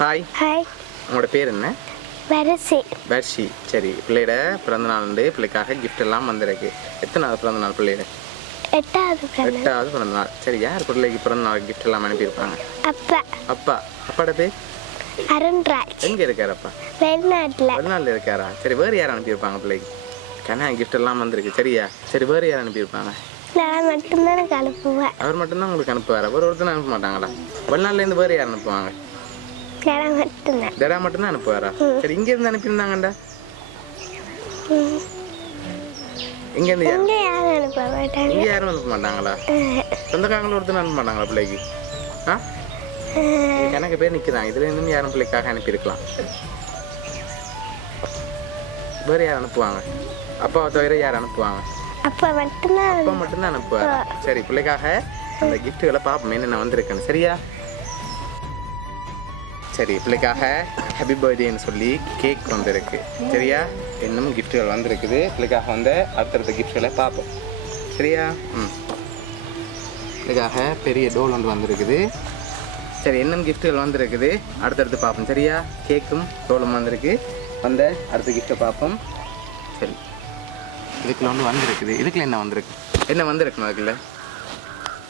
Hi. Hi. உங்களோட பேர் என்ன? வரிசை. வர்ஷி. சரி, பிள்ளையோட பிறந்தநாள் பிள்ளைக்காக கிஃப்ட் எல்லாம் வந்திருக்கு. எத்தனாவது பிறந்தநாள் பிள்ளையோட? 8வது பிறந்தநாள். சரி, யார் பிள்ளைக்கு பிறந்தநாள் கிஃப்ட் எல்லாம் அனுப்பியிருப்பாங்க? அப்பா. அப்பாட பேர்? அருண்ராஜ். எங்க இருக்காரு அப்பா? வெளிநாட்டில் இருக்காரா? சரி, வேறு யார் அனுப்பியிருப்பாங்க பிள்ளைக்கு? கண்ணா கிஃப்ட் எல்லாம் வந்திருக்கு. சரியா? சரி, வேறு யார் அனுப்பியிருப்பாங்க? நான் மட்டும்தான் எனக்கு அனுப்புவேன். அவர் மட்டும்தான் உங்களுக்கு அனுப்புவார்? ஒருத்தர் அனுப்ப மாட்டாங்களா? வெளிநாட்டிலேருந்து வேறு யார் அனுப்புவாங்க? டேடா மட்டும்தான் அனுப்புவாரா? சரி, இங்க இருந்து அனுப்பியிருந்தாங்கண்டா. இங்க யாரும் அனுப்ப மாட்டாங்களா? சொந்தக்காரங்களும் ஒருத்தர் அனுப்ப மாட்டாங்களா பிள்ளைக்கு? எனக்கு பேர் நிற்கிறாங்க. இதுல இருந்தும் யாரும் பிள்ளைக்காக அனுப்பியிருக்கலாம். வேற யார் அனுப்புவாங்க? அப்பாவை தவிர யார் அனுப்புவாங்க? அப்பா மட்டும்தான் அனுப்புவார். சரி, பிள்ளைக்காக அந்த கிஃப்ட்டுகளை பார்ப்போம் என்னென்ன வந்திருக்குன்னு. சரியா? சரி, பிள்ளைக்காக ஹாப்பி பர்த்டேன்னு சொல்லி கேக் வந்திருக்கு. சரியா? இன்னும் கிஃப்ட்டுகள் வந்திருக்குது. பிள்ளைக்காக அடுத்தடுத்த கிஃப்ட்களை பார்ப்போம். சரியா? பிள்ளைக்காக பெரிய டோல் வந்திருக்குது. சரி, இன்னும் கிஃப்ட்டுகள் வந்திருக்குது. அடுத்தடுத்து பார்ப்போம். சரியா? கேக்கும் டோலும் வந்திருக்கு. அடுத்த கிஃப்ட்டை பார்ப்போம். சரி, இதுக்குள்ள வந்திருக்குது. இதுக்குள்ள என்ன வந்திருக்குன்னு அதுக்குள்ள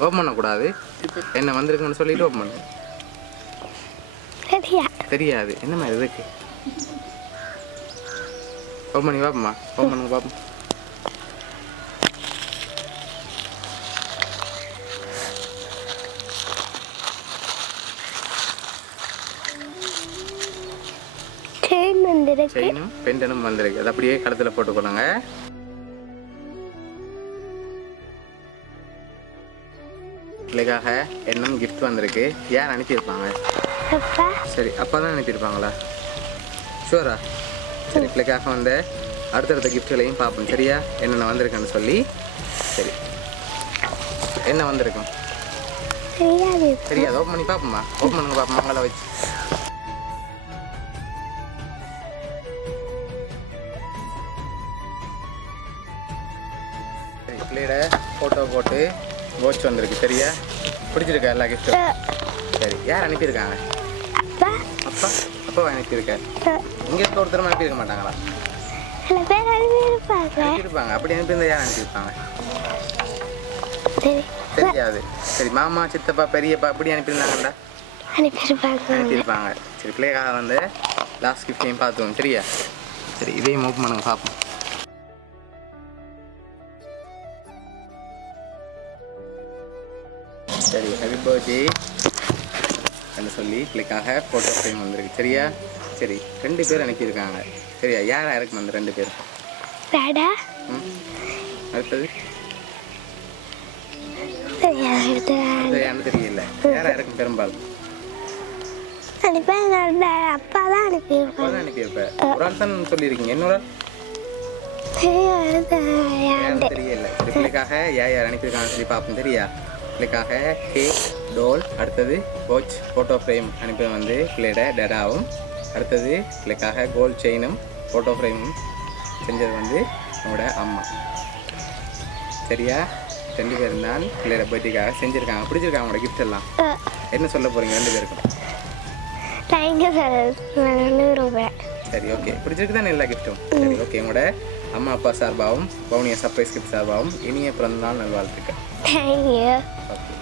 ஓப்பன் பண்ணக்கூடாது. என்ன வந்திருக்குன்னு சொல்லிட்டு ஓப்பன் பண்ணு. தெரியாது. என்ன மாதிரி இருக்கு? ஓப்பன் பண்ணி பார்ப்போம்மா. ஓப்பன் பண்ணுங்க பார்ப்போம். செயினும் பெண்டனும் வந்திருக்கு. அது அப்படியே கழுத்துல போட்டுக்கொள்ளுங்க. பிள்ளைக்காக இன்னும் கிஃப்ட் வந்திருக்கு. யார் அனுப்பியிருப்பாங்க? சரி, அப்பா தான் அனுப்பியிருப்பாங்களா? ஷூரா? சரி, பிள்ளைக்காக அடுத்தடுத்த கிஃப்ட்களையும் பார்ப்போம். சரியா? என்னென்ன வந்திருக்குன்னு சொல்லி. சரி, என்ன வந்திருக்கும்? தெரியாது. ஓப்பன் பண்ணி பார்ப்போம்மா. ஓப்பன் பண்ணுங்க பார்ப்போம். மங்கள வச்சு பிள்ளையோட ஃபோட்டோ போட்டு வாட்ச் வந்திருக்கு. சரியா? பிடிச்சிருக்கா எல்லா கிஃப்ட்டும்? சரி, யார் அனுப்பியிருக்காங்க? அப்பா அனுப்பியிருக்காரு. இங்கே இருக்க ஒருத்தர் அனுப்பியிருக்க மாட்டாங்களா? அனுப்பியிருப்பாங்க. அப்படி அனுப்பியிருந்தா யார் அனுப்பியிருப்பாங்க? தெரியாது. சரி, மாமா, சித்தப்பா, பெரியப்பா அப்படி அனுப்பியிருந்தாங்கண்டா? அனுப்பியிருப்பாங்க. சரி, பிள்ளைக்காக லாஸ்ட் கிஃப்டையும் பார்த்துவோம். சரியா? சரி, இதையும் ஓப்பன் பண்ணுங்க பார்ப்போம். சரி, ஹாப்பி பர்த்டே என்று சொல்லி பிள்ளைக்காக ஃபோட்டோ ஃப்ரேம் வந்திருக்கு. சரியா? சரி, 2 பேர் அனுப்பியிருக்காங்க. சரியா? யார் யாருக்கு 2 பேர்? அடுத்தது யாருன்னு தெரியல. யார் யாருக்கும் பெரும்பாலும் அப்பா தான் அனுப்பியிருப்பேன். ஒரு ஆள் தான் சொல்லியிருக்கீங்க. இன்னொரு ஆள் தெரியல. சரி, பிள்ளைக்காக யார் அனுப்பியிருக்காங்கன்னு சொல்லி பார்ப்போம். சரியா? பிள்ளைக்காக கேக், டோல், அடுத்தது வாட்ச், ஃபோட்டோ ஃப்ரேம் அனுப்பி பிள்ளையோட டேடாவும், அடுத்தது பிள்ளைக்காக கோல்ட் செயினும் ஃபோட்டோ ஃப்ரேமும் செஞ்சது என்னோட அம்மா. சரியா? 2 பேரும் தான் பிள்ளையோட பர்த்டேக்காக செஞ்சுருக்காங்க. பிடிச்சிருக்காங்க உங்களோட கிஃப்ட் எல்லாம். என்ன சொல்ல போகிறீங்க 2 பேருக்கும்? சரி, ஓகே. பிடிச்சிருக்கு தானே எல்லா கிஃப்ட்டும்? சரி, ஓகே. உங்களோட அம்மா அப்பா சார்பாகவும் பவுனியா சர்ப்ரைஸ் கிஃப்ட் சார்பாகவும் இனிய பிறந்தநாள் நல்வாழ்த்துக்கள். Thank you. ஓகே.